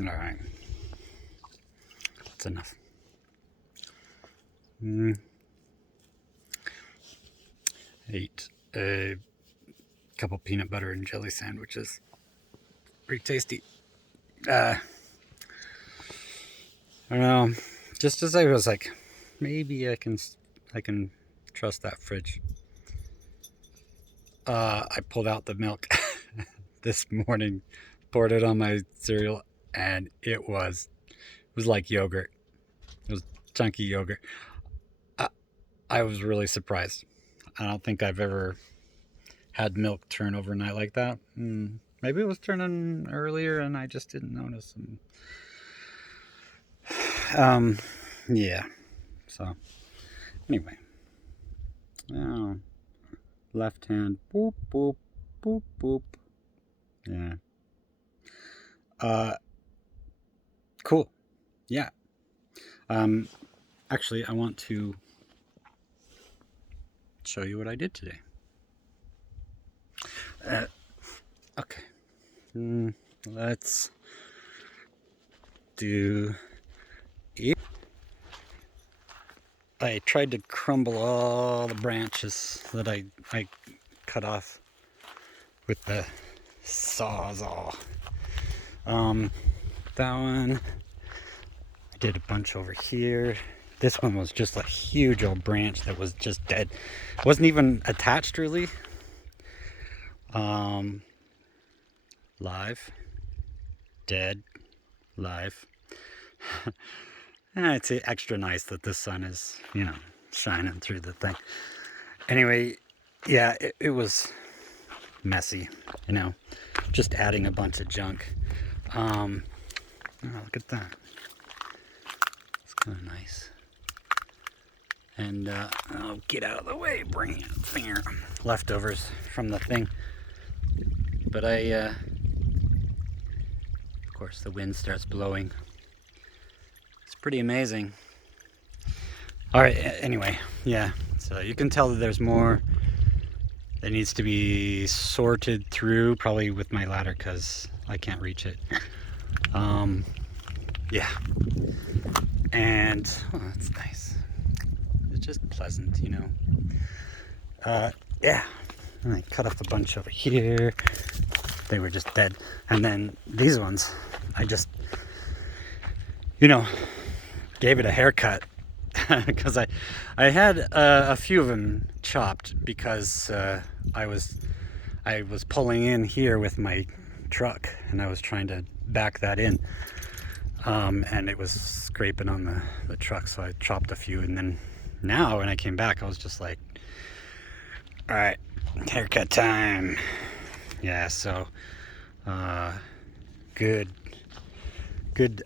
All right, that's enough. Ate a couple peanut butter and jelly sandwiches. Pretty tasty. I don't know. Just as I was like, maybe I can trust that fridge. I pulled out the milk this morning, poured it on my cereal, and it was like yogurt. It was chunky yogurt. I was really surprised. I don't think I've ever had milk turn overnight like that. Maybe it was turning earlier and I just didn't notice. Yeah. So, anyway. Oh, left hand. Boop, boop, boop, boop. Yeah. Cool. Yeah. Actually, I want to show you what I did today. Okay. Let's do it. I tried to crumble all the branches that I cut off with the sawzall. That one, I did a bunch over here. This one was just a huge old branch that was just dead. It wasn't even attached really. Live, dead, live. It's extra nice that the sun is, shining through the thing. Anyway, yeah, it was messy, just adding a bunch of junk. Oh, look at that. It's kind of nice. And I'll get out of the way, bring it finger. Leftovers from the thing. But of course, the wind starts blowing. It's pretty amazing. All right, anyway, yeah. So you can tell that there's more that needs to be sorted through, probably with my ladder because I can't reach it. Yeah. And, that's nice. It's just pleasant, yeah. And I cut off a bunch over here. They were just dead. And then these ones, I just, gave it a haircut because I had a few of them chopped because I was pulling in here with my truck and I was trying to back that in, and it was scraping on the truck, so I chopped a few. And then now when I came back, I was just like, all right, haircut time. Yeah, so good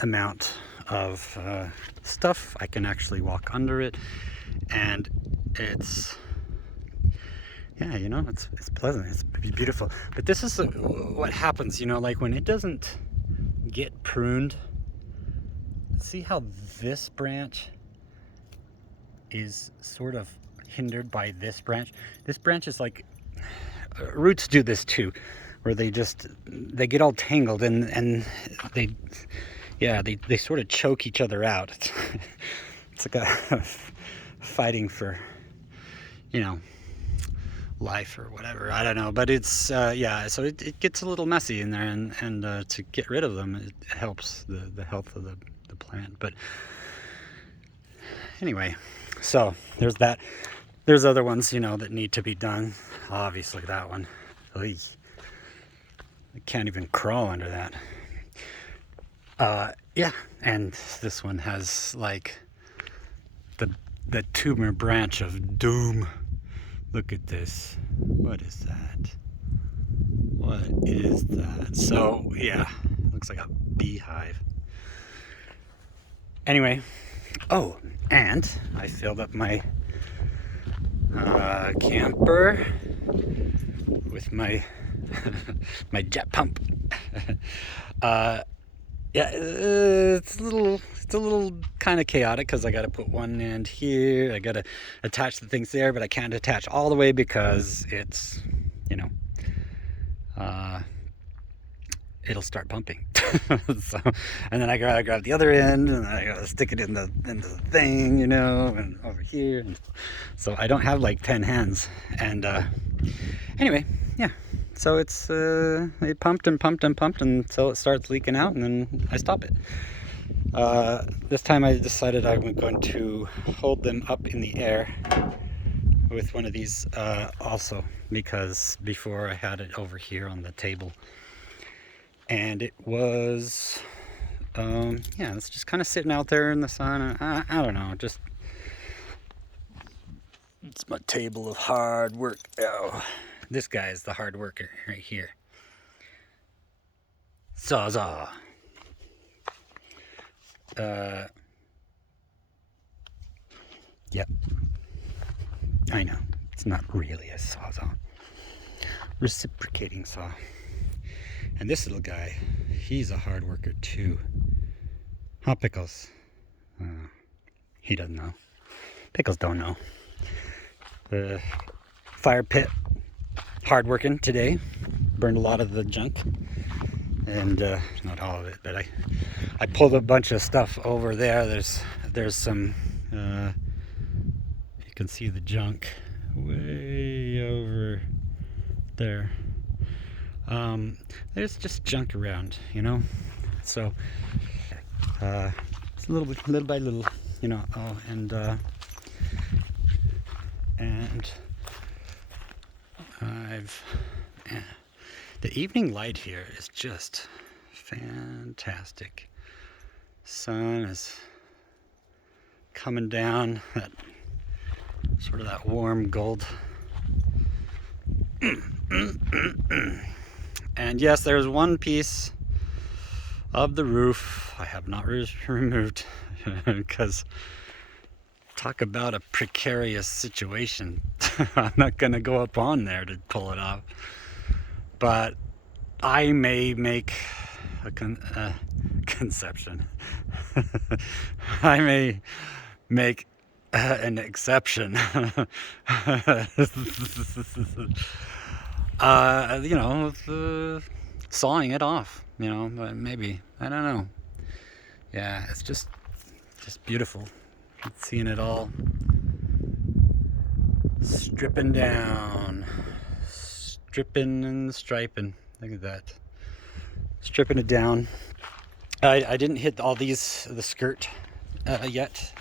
amount of stuff. I can actually walk under it, and it's it's pleasant, it's beautiful. But this is what happens, like when it doesn't get pruned. See how this branch is sort of hindered by this branch? This branch is like, roots do this too, where they get all tangled and they sort of choke each other out. It's like a fighting for, life or whatever. I don't know, but it's so it gets a little messy in there, and to get rid of them, it helps the health of the plant. But anyway, so there's that. There's other ones, that need to be done. Obviously that one. I can't even crawl under that. Yeah, and this one has like the tumor branch of doom. Look at this. What is that? What is that? So yeah, looks like a beehive. Anyway, and I filled up my camper with my my jet pump. Yeah, it's a little kind of chaotic because I got to put one end here. I got to attach the things there, but I can't attach all the way because it's, it'll start pumping. So, and then I gotta grab the other end, and I gotta stick it in the thing, and over here. And so I don't have like 10 hands. And anyway, yeah. So it's it pumped and pumped and pumped until it starts leaking out, and then I stop it. This time I decided I was going to hold them up in the air with one of these also, because before I had it over here on the table, and it was yeah, it's just kind of sitting out there in the sun, and I don't know, just it's my table of hard work. Oh, this guy is the hard worker right here. Sawzall. Yep, I know, it's not really a sawzall. Reciprocating saw. And this little guy, he's a hard worker too. Huh, Pickles? He doesn't know. Pickles don't know. The fire pit, hard working today. Burned a lot of the junk. And not all of it, but I pulled a bunch of stuff over there. There's some, you can see the junk way over there. There's just junk around, so it's little by little, oh, and the evening light here is just fantastic. Sun is coming down, that sort of that warm gold. And yes, there's one piece of the roof I have not removed because talk about a precarious situation. I'm not gonna go up on there to pull it off, but I may make a conception. I may make an exception. Sawing it off, but maybe, I don't know. Yeah, it's just beautiful. Seeing it all stripping down, stripping and striping. Look at that, stripping it down. I didn't hit all the skirt yet.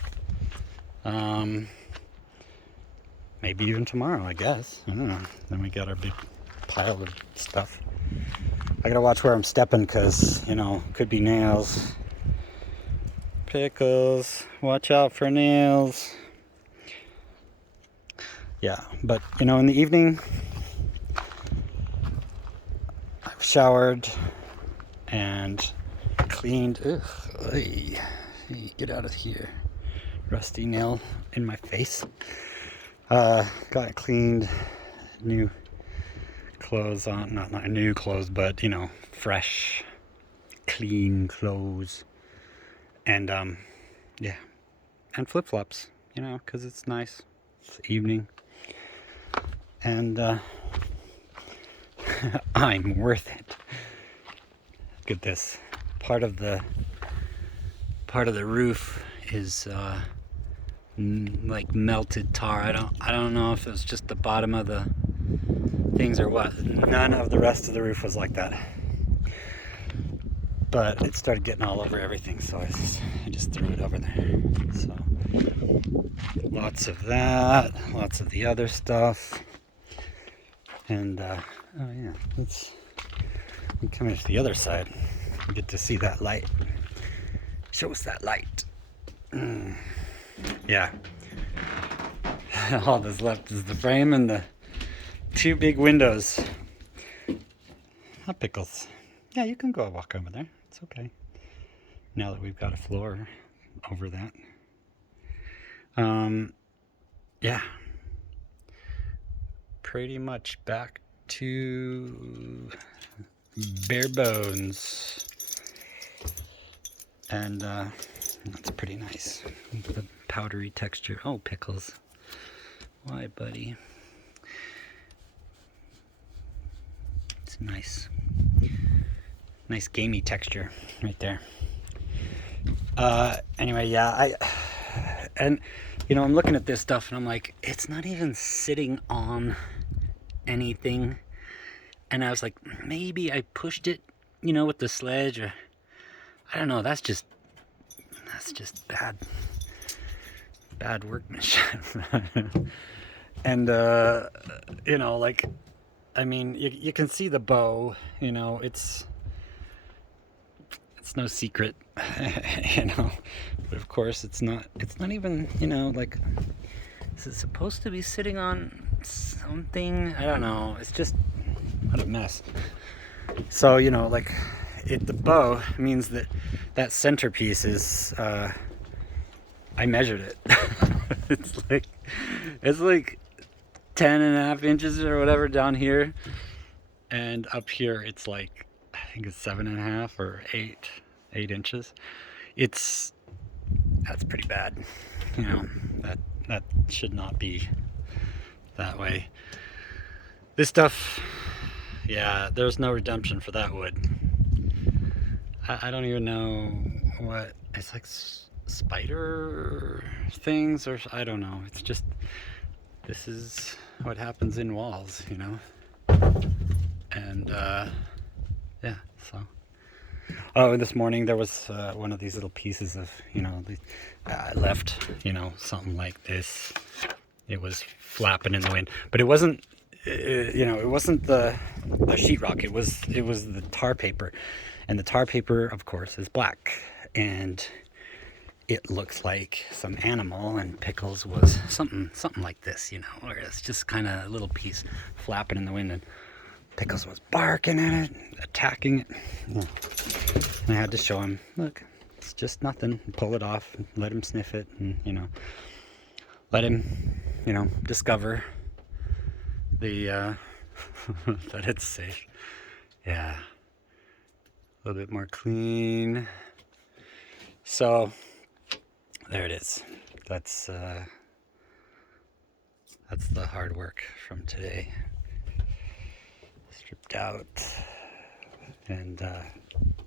Maybe even tomorrow, I guess. I don't know. Then we got our big pile of stuff. I gotta watch where I'm stepping, because could be nails. Pickles, watch out for nails. Yeah, but in the evening I've showered and cleaned. Ugh, hey, get out of here, rusty nail in my face. Got cleaned, new clothes on, not new clothes, but fresh, clean clothes. And yeah, and flip-flops, because it's nice. It's evening, and I'm worth it. Look at this. Part of the roof is like melted tar. I don't know if it was just the bottom of the things or what. None of the rest of the roof was like that, but it started getting all over everything, so I just threw it over there. So lots of that, lots of the other stuff, and oh yeah, we come into the other side. We get to see that light. Show us that light. Yeah. All that's left is the frame and the two big windows. Huh, Pickles? Yeah, you can go walk over there. It's okay. Now that we've got a floor over that. Yeah. Pretty much back to bare bones. And that's pretty nice. The powdery texture. Oh, Pickles. Why, buddy? It's nice. Nice gamey texture right there. Anyway, yeah, and I'm looking at this stuff and I'm like, it's not even sitting on anything. And I was like, maybe I pushed it, with the sledge, or I don't know. That's just bad workmanship. And like, I mean, you can see the bow. It's no secret. But of course it's not even, like, is it supposed to be sitting on something? I don't know. It's just, what a mess. So, like, the bow means that centerpiece is, I measured it. it's like 10.5 inches or whatever down here, and up here it's like, I think it's 7.5 or 8 inches. That's pretty bad. That should not be that way. This stuff, yeah, there's no redemption for that wood. I don't even know what it's like, spider things, or I don't know. It's just, this is what happens in walls, and yeah. So, this morning there was one of these little pieces of, I left, something like this. It was flapping in the wind, but it wasn't, it wasn't the sheetrock. It was the tar paper, and the tar paper, of course, is black, and it looks like some animal, and Pickles was something like this, where it's just kind of a little piece flapping in the wind, and Pickles was barking at it, attacking it. Yeah. And I had to show him, look, it's just nothing. Pull it off, and let him sniff it, and let him, discover the that it's safe. Yeah, a little bit more clean. So there it is. That's the hard work from today. Stripped out, and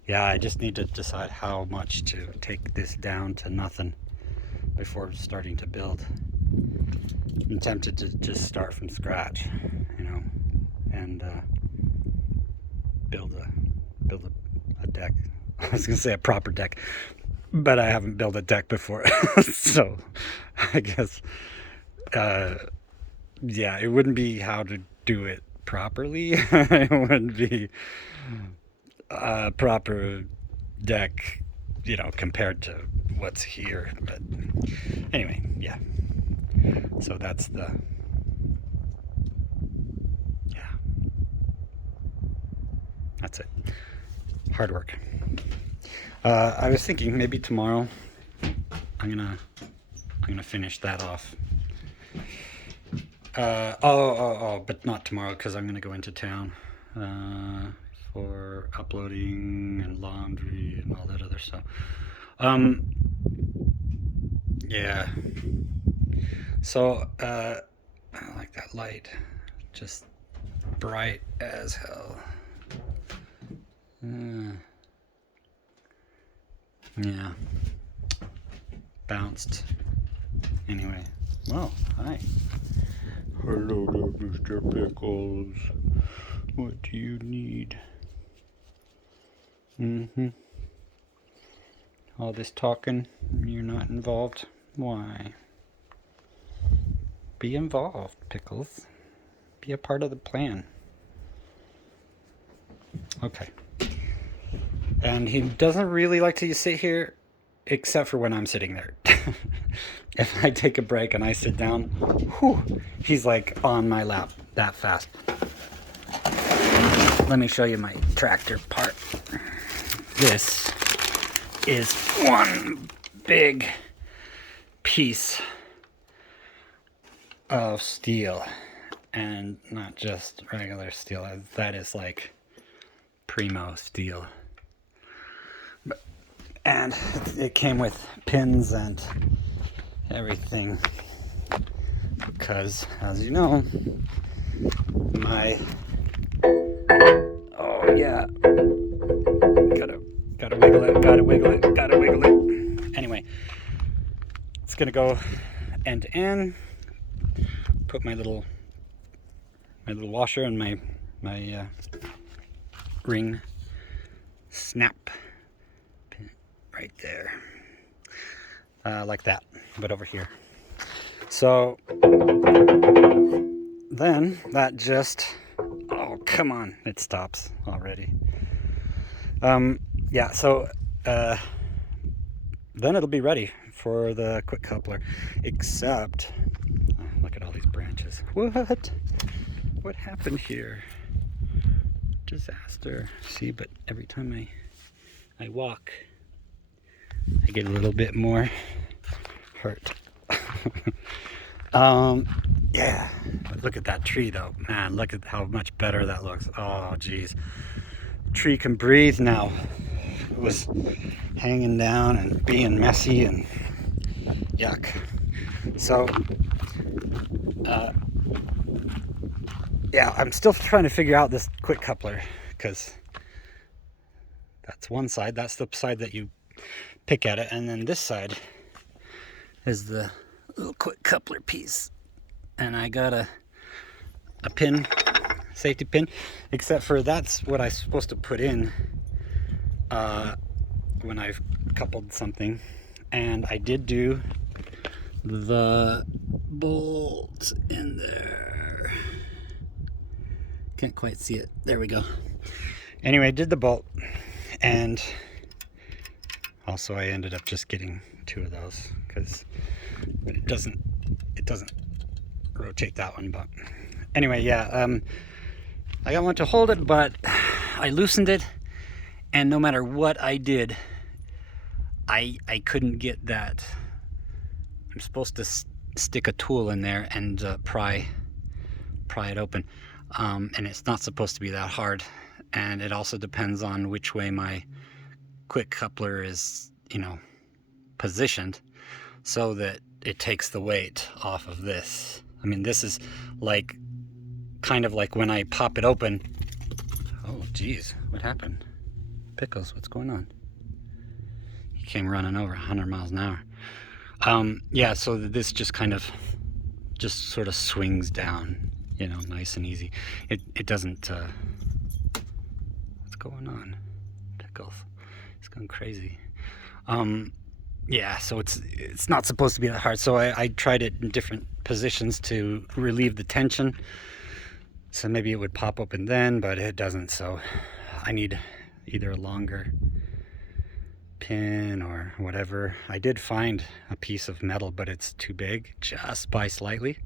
yeah, I just need to decide how much to take this down to nothing before starting to build. I'm tempted to just start from scratch, and build a deck. I was gonna say a proper deck, but I haven't built a deck before. So I guess yeah, it wouldn't be how to do it properly. It wouldn't be a proper deck, compared to what's here. But anyway, yeah. So that's it. Hard work. I was thinking maybe tomorrow I'm gonna finish that off. But not tomorrow, because I'm gonna go into town for uploading and laundry and all that other stuff. Yeah. So I don't like that light. Just bright as hell. Yeah. Bounced. Anyway. Well, hi. Hello there, Mr. Pickles. What do you need? All this talking, you're not involved? Why? Be involved, Pickles. Be a part of the plan. Okay. And he doesn't really like to sit here, except for when I'm sitting there. If I take a break and I sit down, whew, he's like on my lap that fast. Let me show you my tractor part. This is one big piece of steel, and not just regular steel. That is like primo steel. And it came with pins and everything, because, as you know, oh yeah, go end to end, put my little washer and my ring snap pin right there, like that, but over here. So then that just, oh come on, it stops already. Yeah, so then it'll be ready for the quick coupler, except, oh, look at all these branches. What happened here? Disaster. See, but every time I walk, I get a little bit more hurt. Yeah, but look at that tree though, man. Look at how much better that looks. Oh geez, tree can breathe now. It was hanging down and being messy and yuck. So yeah, I'm still trying to figure out this quick coupler, because that's one side, that's the side that you pick at it, and then this side is the little quick coupler piece. And I got a pin, safety pin, except for that's what I'm supposed to put in when I've coupled something. And I did do the bolt in there. Can't quite see it. There we go. Anyway, I did the bolt, and also I ended up just getting 2 of those, because it doesn't rotate that one. But anyway, yeah, I got one to hold it, but I loosened it, and no matter what I did, I couldn't get that. I'm supposed to stick a tool in there and pry it open, and it's not supposed to be that hard. And it also depends on which way my quick coupler is, positioned, so that it takes the weight off of this. I mean, this is like, kind of like when I pop it open. Oh geez, what happened? Pickles, what's going on? He came running over 100 miles an hour. Yeah, so this just kind of sort of swings down, nice and easy. It doesn't, what's going on? Pickles, it's going crazy. Yeah, so it's not supposed to be that hard. So I tried it in different positions to relieve the tension. So maybe it would pop open then, but it doesn't. So I need either a longer pin or whatever. I did find a piece of metal, but it's too big, just by slightly.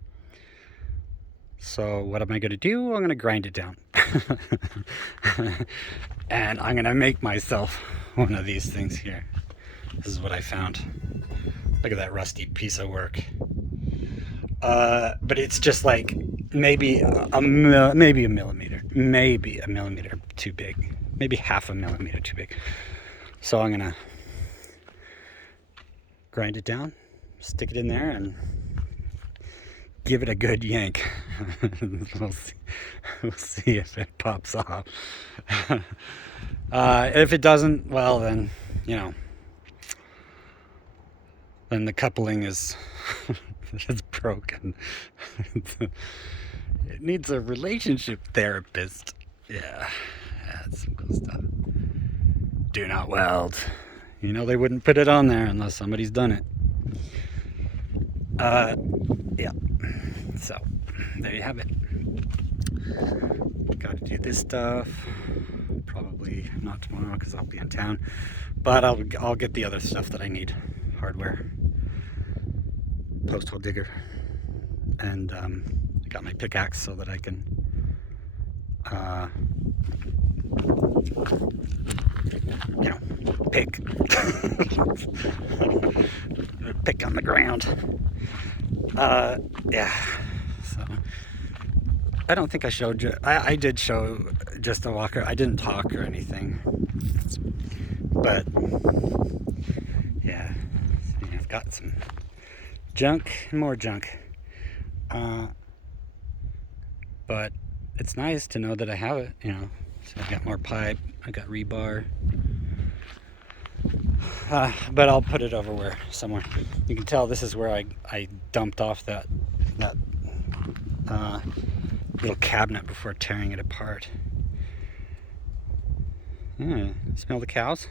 So what am I going to do? I'm going to grind it down. And I'm going to make myself one of these things here. This is what I found. Look at that rusty piece of work. But it's just like maybe a millimeter too big, maybe half a millimeter too big. So I'm gonna grind it down, stick it in there, and give it a good yank. We'll see if it pops off. If it doesn't, well then, then the coupling is it's broken. It needs a relationship therapist. Yeah, that's some cool stuff. Do not weld. They wouldn't put it on there unless somebody's done it. Yeah. So there you have it. Got to do this stuff. Probably not tomorrow because I'll be in town, but I'll get the other stuff that I need. Hardware, post hole digger, and I got my pickaxe so that I can pick on the ground. Yeah, so I don't think I showed you. I did show just a walker. I didn't talk or anything, but yeah, I've got some junk and more junk, but it's nice to know that I have it. So I got more pipe, I got rebar, But I'll put it over where somewhere. You can tell this is where I dumped off that little cabinet before tearing it apart. Yeah, smell the cows?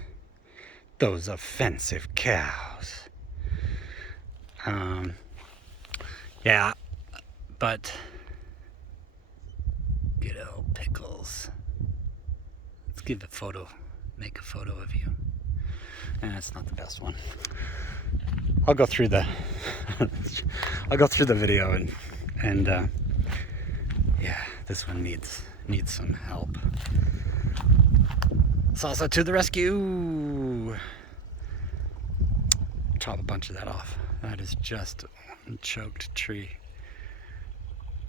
Those offensive cows. Yeah, but good old Pickles. Let's give a photo, make a photo of you. It's not the best one. I'll go through the video and yeah, this one needs some help. Salsa to the rescue! Chop a bunch of that off. That is just one choked tree.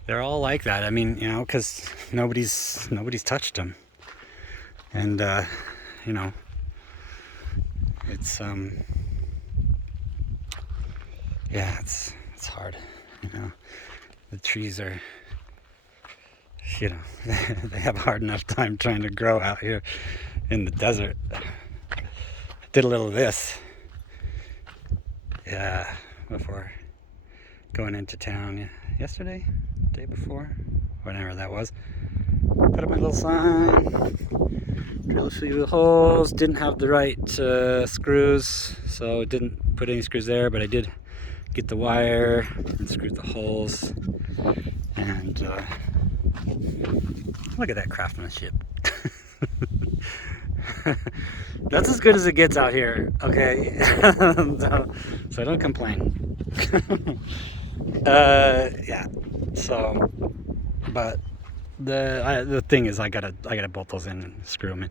They're all like that. I mean, you know, because nobody's touched them, and you know, it's yeah, it's hard. You know, the trees are, you know, they have a hard enough time trying to grow out here in the desert. Did a little of this, yeah, before going into town yesterday, day before, whenever that was. Put up my little sign, drill a few holes. Didn't have the right screws, so didn't put any screws there, but I did get the wire and screw the holes. And look at that craftsmanship. That's as good as it gets out here, okay? So don't complain. Yeah, so, but the thing is, I gotta bolt those in and screw them in,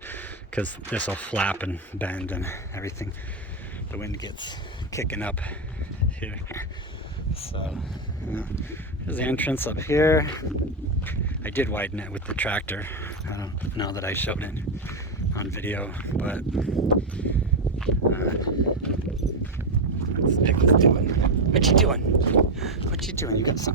because this will flap and bend and everything. The wind gets kicking up here. So there's the entrance up here. I did widen it with the tractor. I don't know that I showed it on video, but what's Pickles doing? What you doing? What you doing? You got something?